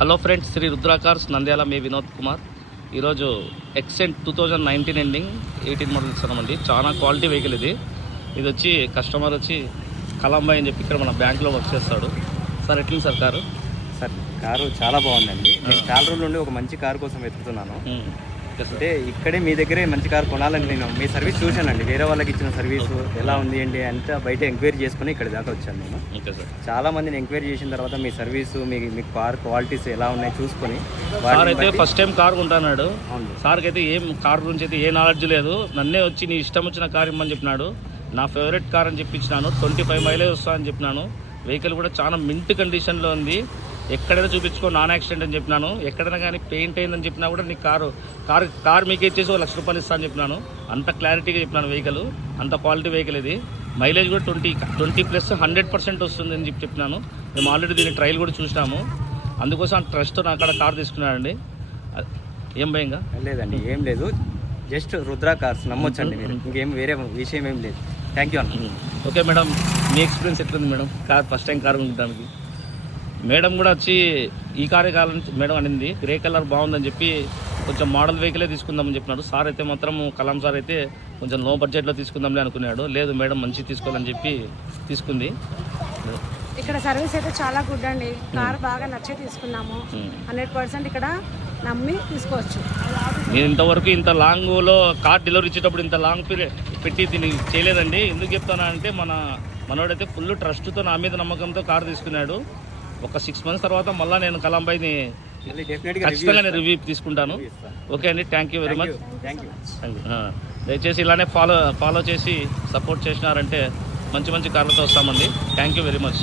Hello friends, Shri Rudra cars Nandyal, మీ వినోద్ కుమార్. ఈరోజు Xcent 2019 ending 18 model ఇస్తున్నామండి. చాలా క్వాలిటీ వెహికల్ ఇది. ఇది వచ్చి కస్టమర్ వచ్చి కలంబాయ్ అని చెప్పి ఇక్కడ మన బ్యాంక్లో వర్క్ చేస్తాడు. సార్ ఎట్లా సార్ కారు? సార్ కారు చాలా బాగుందండి. నేను చాలా రోజుల నుండి ఒక మంచి కారు కోసం వెతుకుతున్నాను. అంటే ఇక్కడే మీ దగ్గరే మంచి కారు కొనాలని నేను మీ సర్వీస్ చూశానండి. వేరే వాళ్ళకి ఇచ్చిన సర్వీసు ఎలా ఉంది ఏంటి అంటే బయట ఎంక్వైరీ చేసుకుని ఇక్కడ దాకా వచ్చాను నేను. Okay sir. చాలా మందిని ఎంక్వైరీ చేసిన తర్వాత మీ సర్వీసు మీ కార్ క్వాలిటీస్ ఎలా ఉన్నాయి చూసుకొని సార్ అయితే ఫస్ట్ టైం కారు కొంటున్నాడు. సార్కి అయితే ఏం కార్ గురించి అయితే ఏ నాలెడ్జ్ లేదు. నన్నే వచ్చి నీ ఇష్టం వచ్చిన కార్ ఇమ్మని చెప్పినాడు. నా ఫేవరెట్ కార్ అని చెప్పించినాను. 25 మైలేజ్ వస్తా అని చెప్పినాను. వెహికల్ కూడా చాలా మింట్ కండిషన్లో ఉంది. ఎక్కడైనా చూపించుకో, నాన్ యాక్సిడెంట్ అని చెప్పినాను. ఎక్కడైనా కానీ పెయింట్ అయిందని చెప్పినా కూడా నీ కారు మీకు ఇచ్చేసి 1 లక్ష రూపాయలు ఇస్తా అని చెప్పినాను. అంత క్లారిటీగా చెప్పినాను. వెహికల్ అంత క్వాలిటీ వెహికల్ ఇది. మైలేజ్ కూడా 20 ప్లస్ 100% వస్తుంది అని చెప్పినాను. మేము ఆల్రెడీ దీన్ని ట్రయల్ కూడా చూసినాము. అందుకోసం ట్రస్ట్ నా అక్కడ కారు తీసుకున్నానండి. ఏం భయంగా లేదండి, ఏం లేదు. జస్ట్ రుద్ర కార్స్ నమ్మొచ్చండి మీరు. ఇంకేం వేరే విషయం ఏం లేదు. థ్యాంక్ యూ అన్న. ఓకే మేడం, మీ ఎక్స్పీరియన్స్ ఎట్లుంది మేడం? ఫస్ట్ టైం కారు కొనడానికి మేడం కూడా వచ్చి ఈ కారే కావాలని మేడం అనింది. గ్రే కలర్ బాగుందని చెప్పి కొంచెం మోడల్ వెహికలే తీసుకుందామని చెప్పినాడు. సార్ అయితే మాత్రం కలాం సార్ అయితే కొంచెం లో బడ్జెట్లో తీసుకుందాంలే అనుకున్నాడు. లేదు మేడం మంచి తీసుకోవాలని చెప్పి తీసుకుంది. ఇక్కడ సర్వీస్ అయితే చాలా గుడ్ అండి. కార్ బాగా నచ్చే తీసుకున్నాము. 100% ఇక్కడ నమ్మి తీసుకోవచ్చు. నేను ఇంతవరకు ఇంత లాంగ్లో కార్ డెలివరీ ఇచ్చేటప్పుడు ఇంత లాంగ్ పీరియడ్ పెట్టి దీన్ని చేయలేదండి. ఎందుకు చెప్తానంటే మనోడైతే ఫుల్ ట్రస్ట్తో నా మీద నమ్మకంతో కార్ తీసుకున్నాడు. ఒక 6 మంత్స్ తర్వాత మళ్ళీ నేను కలంబాయ్ని ఖచ్చితంగా నేను రివ్యూ తీసుకుంటాను. ఓకే అండి, థ్యాంక్ యూ వెరీ మచ్. దయచేసి ఇలానే ఫాలో చేసి సపోర్ట్ చేసినారంటే మంచి కార్లతో వస్తామండి. Thank you very much.